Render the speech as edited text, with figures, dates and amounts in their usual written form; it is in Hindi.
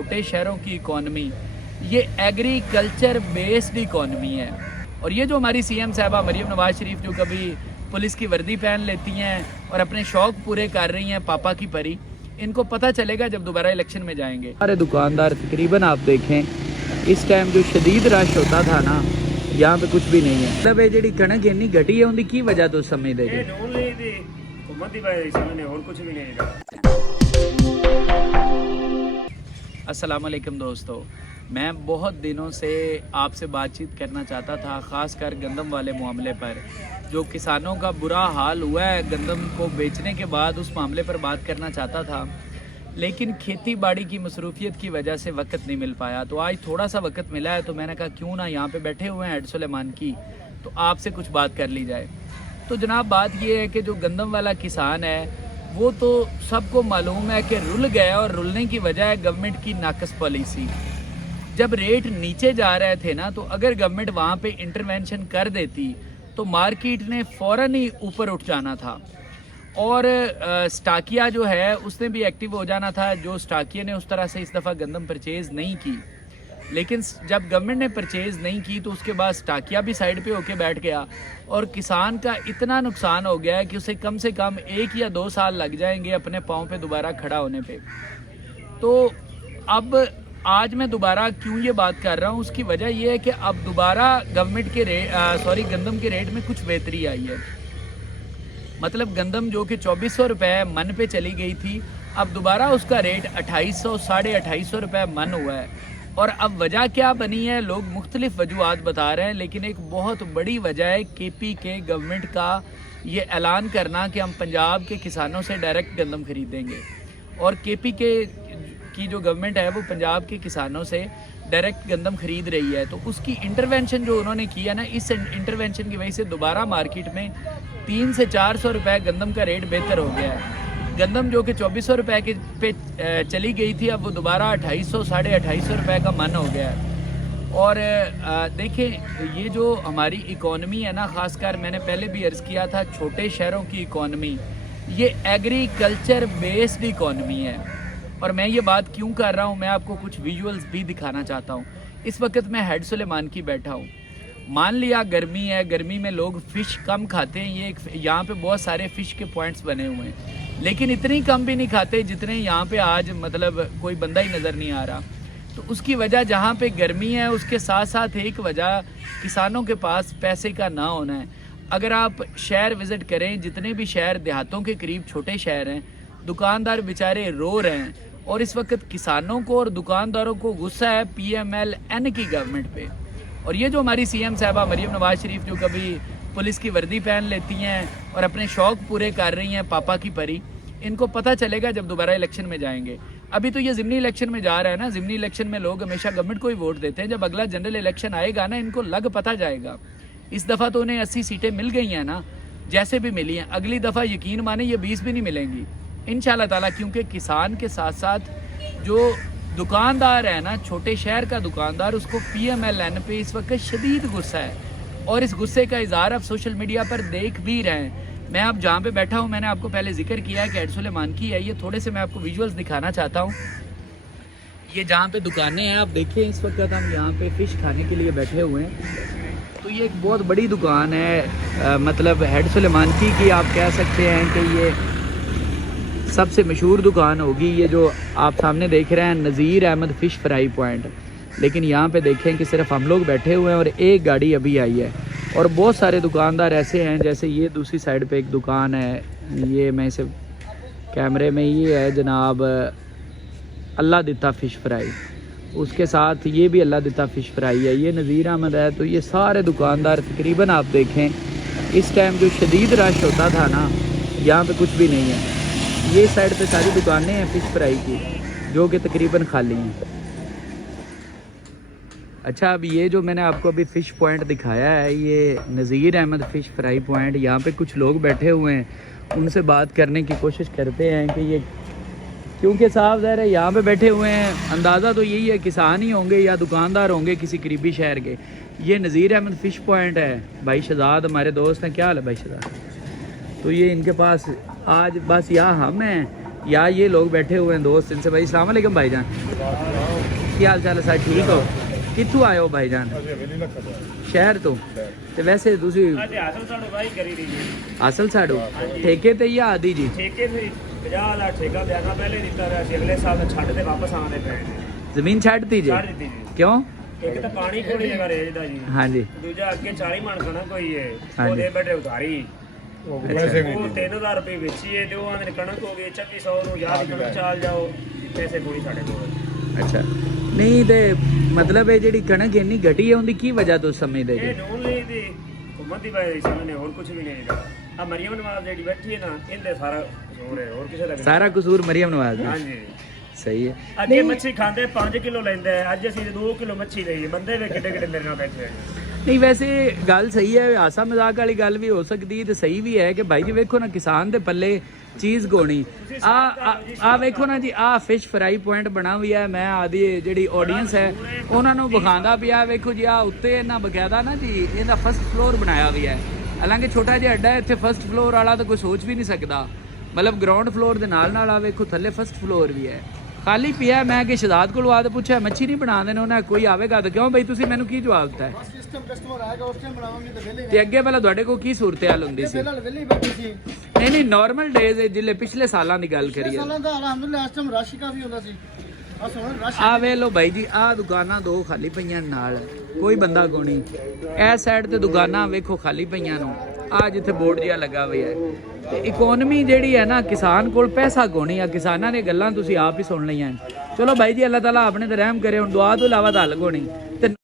छोटे शहरों की इकॉनमी ये एग्रीकल्चर बेस्ड इकॉनमी है। और ये जो हमारी सीएम साहबा मरीम नवाज शरीफ जो कभी पुलिस की वर्दी पहन लेती हैं और अपने शौक पूरे कर रही हैं पापा की परी, इनको पता चलेगा जब दोबारा इलेक्शन में जाएंगे। सारे दुकानदार तकरीबन आप देखें इस टाइम जो शदीद रश होता था ना, यहाँ पे कुछ भी नहीं है। मतलब ये जी कणक इन्नी घटी है उनकी की वजह तो समझ देगी। अस्सलाम वालेकुम दोस्तों, मैं बहुत दिनों से आपसे बातचीत करना चाहता था, ख़ासकर गंदम वाले मामले पर। जो किसानों का बुरा हाल हुआ है गंदम को बेचने के बाद, उस मामले पर बात करना चाहता था, लेकिन खेती बाड़ी की मसरूफियत की वजह से वक्त नहीं मिल पाया। तो आज थोड़ा सा वक्त मिला है तो मैंने कहा क्यों ना यहाँ पे बैठे हुए हैं हेड सुलेमान की, तो आपसे कुछ बात कर ली जाए। तो जनाब बात ये है कि जो गंदम वाला किसान है वो तो सबको मालूम है कि रुल गया, और रुलने की वजह है गवर्नमेंट की नाकस पॉलिसी। जब रेट नीचे जा रहे थे ना, तो अगर गवर्नमेंट वहाँ पे इंटरवेंशन कर देती तो मार्केट ने फ़ौरन ही ऊपर उठ जाना था, और स्टाकिया जो है उसने भी एक्टिव हो जाना था। जो स्टाकिया ने उस तरह से इस दफ़ा गंदम परचेज़ नहीं की, लेकिन जब गवर्नमेंट ने परचेज़ नहीं की तो उसके बाद स्टाकिया भी साइड पे होके बैठ गया, और किसान का इतना नुकसान हो गया है कि उसे कम से कम 1 या 2 साल लग जाएंगे अपने पाँव पे दोबारा खड़ा होने पे। तो अब आज मैं दोबारा क्यों ये बात कर रहा हूँ, उसकी वजह यह है कि अब दोबारा गवर्नमेंट के गंदम के रेट में कुछ बेहतरी आई है। मतलब गंदम जो कि 2400 रुपये मन पे चली गई थी, अब दोबारा उसका रेट 2800 साढ़े 2800 रुपये मन हुआ है। और अब वजह क्या बनी है, लोग मुख्तलिफ वजूहात बता रहे हैं, लेकिन एक बहुत बड़ी वजह है केपी के गवर्नमेंट का ये ऐलान करना कि हम पंजाब के किसानों से डायरेक्ट गंदम खरीदेंगे। और केपी की जो गवर्नमेंट है वो पंजाब के किसानों से डायरेक्ट गंदम खरीद रही है। तो उसकी इंटरवेंशन जो उन्होंने किया ना, इस इंटरवेंशन की वजह से दोबारा मार्केट में 300 से 400 रुपये गंदम का रेट बेहतर हो गया है। गंदम जो कि 2400 रुपये के पे चली गई थी, अब वो दोबारा 2800 साढ़े 2800 रुपये का मन हो गया है। और देखें ये जो हमारी इकॉनमी है ना, ख़ासकर मैंने पहले भी अर्ज़ किया था, छोटे शहरों की इकॉनमी ये एग्रीकल्चर बेस्ड इकॉनमी है। और मैं ये बात क्यों कर रहा हूँ, मैं आपको कुछ विजुअल्स भी दिखाना चाहता हूँ। इस वक्त मैं हेड सुलेमान की बैठा हूँ। मान लिया गर्मी है, गर्मी में लोग फ़िश कम खाते हैं। ये यहाँ पे बहुत सारे फ़िश के पॉइंट्स बने हुए हैं, लेकिन इतनी कम भी नहीं खाते जितने यहाँ पे आज मतलब कोई बंदा ही नज़र नहीं आ रहा। तो उसकी वजह जहाँ पे गर्मी है, उसके साथ साथ एक वजह किसानों के पास पैसे का ना होना है। अगर आप शहर विज़िट करें, जितने भी शहर देहातों के करीब छोटे शहर हैं, दुकानदार बेचारे रो रहे हैं। और इस वक्त किसानों को और दुकानदारों को गुस्सा है PMLN की गवर्नमेंट पे। और ये जो हमारी सीएम साहबा मरीम नवाज शरीफ जो कभी पुलिस की वर्दी पहन लेती हैं और अपने शौक पूरे कर रही हैं पापा की परी, इनको पता चलेगा जब दोबारा इलेक्शन में जाएंगे। अभी तो ये ज़िमनी इलेक्शन में जा रहा है ना, ज़िमनी इलेक्शन में लोग हमेशा गवर्नमेंट को ही वोट देते हैं। जब अगला जनरल इलेक्शन आएगा ना, इनको लग पता जाएगा। इस दफ़ा तो उन्हें 80 सीटें मिल गई हैं ना, जैसे भी मिली हैं। अगली दफ़ा यकीन माने ये 20 भी नहीं मिलेंगी इंशाल्लाह ताला, क्योंकि किसान के साथ साथ जो दुकानदार है ना, छोटे शहर का दुकानदार, उसको PMLN पे इस वक्त शदीद गुस्सा है। और इस गुस्से का इज़हार आप सोशल मीडिया पर देख भी रहे हैं। मैं अब जहाँ पे बैठा हूँ, मैंने आपको पहले जिक्र किया है कि हेड सुलेमान की है। ये थोड़े से मैं आपको विजुअल्स दिखाना चाहता हूँ। ये जहाँ पे दुकानें हैं आप देखिए, इस वक्त हम यहाँ पे फ़िश खाने के लिए बैठे हुए हैं। तो ये एक बहुत बड़ी दुकान है, मतलब हेड सुलेमान की कि आप कह सकते हैं कि ये सबसे मशहूर दुकान होगी। ये जो आप सामने देख रहे हैं नज़ीर अहमद फ़िश फ्राई पॉइंट, लेकिन यहाँ पे देखें कि सिर्फ हम लोग बैठे हुए हैं और एक गाड़ी अभी आई है। और बहुत सारे दुकानदार ऐसे हैं, जैसे ये दूसरी साइड पे एक दुकान है, ये मैं इसे कैमरे में, ये है जनाब अल्लाह दिता फ़िश फ्राई, उसके साथ ये भी अल्लाह दिता फ़िश फ्राई है, ये नज़ीर अहमद है। तो ये सारे दुकानदार तकरीबन आप देखें इस टाइम जो शदीद रश होता था ना, यहाँ पे कुछ भी नहीं है। ये साइड पे सारी दुकानें हैं फ़िश फ्राई की, जो कि तकरीबन खाली हैं। अच्छा, अब ये जो मैंने आपको अभी फ़िश पॉइंट दिखाया है, ये नज़ीर अहमद फ़िश फ्राई पॉइंट, यहाँ पे कुछ लोग बैठे हुए हैं, उनसे बात करने की कोशिश करते हैं कि ये, क्योंकि साफ ज़ाहिर है यहाँ पे बैठे हुए हैं, अंदाज़ा तो यही है किसान ही होंगे या दुकानदार होंगे किसी करीबी शहर के। ये नज़ीर अहमद फ़िश पॉइंट है। भाई शहजाद हमारे दोस्त हैं, क्या हाल है भाई शहजाद? तो ये इनके पास आज बस या हम हैं या ये लोग बैठे हुए हैं दोस्त। इनसे भाई अस्सलाम वालेकुम भाईजान। ਕੀ ਹਾਲ ਚਾਲ ਹੈ ਸਰ? ਠੀਕ ਹੋ? ਕਿੱਥੋਂ ਆਏ ਹੋ ਭਾਈਜਾਨ? ਸ਼ਹਿਰ ਤੋਂ? ਤੇ ਵੈਸੇ ਤੁਸੀਂ ਅਸਲ ਸਾਡੋ ਵਾਹੀ ਕਰੀ ਦੀ ਜੀ। ਅਸਲ ਸਾਡੋ ਠੇਕੇ ਤੇ ਜਾਂ ਆਦੀ ਜੀ? ਠੇਕੇ ਤੇ 50 ਦਾ ਠੇਕਾ ਬਿਆਨਾ ਪਹਿਲੇ ਦਿੱਤਾ ਰਿਹਾ ਸੀ, ਅਗਲੇ ਸਾਲ ਛੱਡ ਤੇ ਵਾਪਸ ਆਉਂਦੇ ਪਏ ਨੇ। ਜ਼ਮੀਨ ਛੱਡਤੀ ਜੀ? ਛੱਡ ਦਿੱਤੀ ਜੀ। ਕਿਉਂ? ਇੱਕ ਤਾਂ ਪਾਣੀ ਕੋਲ ਜਗ੍ਹਾ ਰੇਜ ਦਾ ਜੀ, ਹਾਂਜੀ। ਦੂਜਾ ਅੱਗੇ 40 ਮਣ ਕਣਕ ਹੋਈ ਹੈ, ਹਾਂਜੀ। ਉਹਦੇ ਬੈਠੇ ਉਧਾਰੀ ਉਹ 3000 ਰੁਪਏ ਵੇਚੀ ਹੈ ਤੇ ਉਹ ਆਂਦੇ ਕਣਕ ਹੋ ਗਈ 2600 ਨੂੰ, ਯਾਦ ਕਣਕ ਚਾਲ ਜਾਓ, ਪੈਸੇ ਕੋਈ ਸਾਡੇ ਕੋਲ। ਅੱਛਾ, ਨਹੀਂ ਤੇ ਮਤਲਬ ਇਹ ਜਿਹੜੀ ਕਣਕ ਇੰਨੀ ਘਟੀ ਹੈ ਉਹਦੀ ਕੀ ਵਜ੍ਹਾ ਤੋਂ ਸਮਝਦੇ ਜੀ? ਇਹ ਡੋਨ ਲਈ ਦੀ ਘੁੰਮਣ ਦੀ ਵਜ੍ਹਾ ਸਮਝਨੇ, ਹੋਰ ਕੁਝ ਵੀ ਨਹੀਂ ਹੈਗਾ। ਆ ਮਰੀਮ ਨਵਾਜ਼ ਜਿਹੜੀ ਬੈਠੀ ਹੈ ਨਾ, ਇਹਦੇ ਸਾਰਾ ਕਸੂਰ ਹੈ, ਹੋਰ ਕਿਸੇ ਦਾ ਨਹੀਂ। ਸਾਰਾ ਕਸੂਰ ਮਰੀਮ ਨਵਾਜ਼ ਦਾ? ਹਾਂਜੀ ਸਹੀ ਹੈ। ਅੱਗੇ ਮੱਛੀ ਖਾਂਦੇ 5 ਕਿਲੋ ਲੈਂਦੇ, ਅੱਜ ਅਸੀਂ 2 ਕਿਲੋ ਮੱਛੀ ਲਈ, ਬੰਦੇ ਵੇ ਕਿੱਡੇ ਕਿੱਡੇ ਮੇਰੇ ਨਾਲ ਬੈਠੇ ਆ। ਨਹੀਂ ਵੈਸੇ ਗੱਲ ਸਹੀ ਹੈ, ਹਾਸਾ ਮਜ਼ਾਕ ਵਾਲੀ ਗੱਲ ਵੀ ਹੋ ਸਕਦੀ ਤੇ ਸਹੀ ਵੀ ਹੈ ਕਿ ਭਾਈ ਜੀ ਵੇਖੋ ਨਾ ਕਿਸਾਨ ਦੇ ਪੱਲੇ ਚੀਜ਼ ਗੋਣੀ। ਆ ਵੇਖੋ ਨਾ ਜੀ, ਆ ਫਿਸ਼ ਫਰਾਈ ਪੁਆਇੰਟ ਬਣਾ ਵੀ ਹੈ। ਮੈਂ ਆਦੀ ਜਿਹੜੀ ਆਡੀਅנס ਹੈ ਉਹਨਾਂ ਨੂੰ ਵਿਖਾਉਂਦਾ ਪਿਆ, ਵੇਖੋ ਜੀ ਆ ਉੱਤੇ ਇਹਨਾਂ ਬਕਾਇਦਾ ਨਾ ਜੀ ਇਹਦਾ ਫਸਟ ਫਲੋਰ ਬਣਾਇਆ ਵੀ ਹੈ। ਹਾਲਾਂਕਿ ਛੋਟਾ ਜਿਹਾ ਅੱਡਾ ਹੈ, ਇੱਥੇ ਫਸਟ ਫਲੋਰ ਵਾਲਾ ਤਾਂ ਕੋਈ ਸੋਚ ਵੀ ਨਹੀਂ ਸਕਦਾ। ਮਤਲਬ ਗਰਾਊਂਡ ਫਲੋਰ ਦੇ ਨਾਲ ਨਾਲ ਆ ਵੇਖੋ ਥੱਲੇ ਫਸਟ ਫਲੋਰ ਵੀ ਹੈ, ਖਾਲੀ ਪਿਆ। ਮੈਂ ਕਿ ਸ਼ਹਜ਼ਾਦ ਕੋਲ ਆ ਤੇ ਪੁੱਛਿਆ ਮੱਛੀ ਨਹੀਂ ਬਣਾਉਂਦੇ ਨੇ, ਉਹਨਾਂ ਕੋਈ ਆਵੇਗਾ ਤਾਂ ਕਿਉਂ ਬਈ ਤੁਸੀਂ ਮੈਨੂੰ ਕੀ ਜਵਾਬ ਦਿੱਤਾ ਹੈ? ਤੇ ਅੱਗੇ ਪਹਿਲਾਂ ਤੁਹਾਡੇ ਕੋਲ ਕੀ ਸੂਰਤ ਹਾਲ ਹੁੰਦੀ ਸੀ? ਨਹੀਂ ਨਹੀਂ ਨਾਰਮਲ ਡੇਜ਼ ਜਿਲੇ ਪਿਛਲੇ ਸਾਲਾਂ ਦੀ ਗੱਲ ਕਰੀਏ, ਆ ਵੇ ਲੋ ਭਾਈ ਜੀ, ਆ ਦੁਕਾਨਾਂ ਦੋ ਖਾਲੀ ਪਈਆਂ ਨਾਲ, ਕੋਈ ਬੰਦਾ ਕੋਣੀ। ਇਸ ਸਾਈਡ ਤੇ ਦੁਕਾਨਾਂ ਵੇਖੋ ਖਾਲੀ ਪਈਆਂ ਨੂੰ, ਆ ਜਿੱਥੇ ਬੋਰਡ ਜਿਹਾ ਲੱਗਾ ਹੋਇਆ ਹੈ। ਤੇ ਇਕਨੋਮੀ ਜਿਹੜੀ ਹੈ ਨਾ, ਕਿਸਾਨ ਕੋਲ ਪੈਸਾ ਕੋਣੀ ਆ। ਕਿਸਾਨਾਂ ਦੀਆਂ ਗੱਲਾਂ ਤੁਸੀਂ ਆਪ ਹੀ ਸੁਣ ਲਈਆਂ। ਚਲੋ ਭਾਈ ਜੀ, ਅੱਲਾਹ ਤਾਲਾ ਆਪਣੇ ਤੇ ਰਹਿਮ ਕਰੇ। ਹੁਣ ਦੁਆ ਤੋਂ ਇਲਾਵਾ ਤਾਂ ਹੱਲ ਕੋਣੀ ਤੇ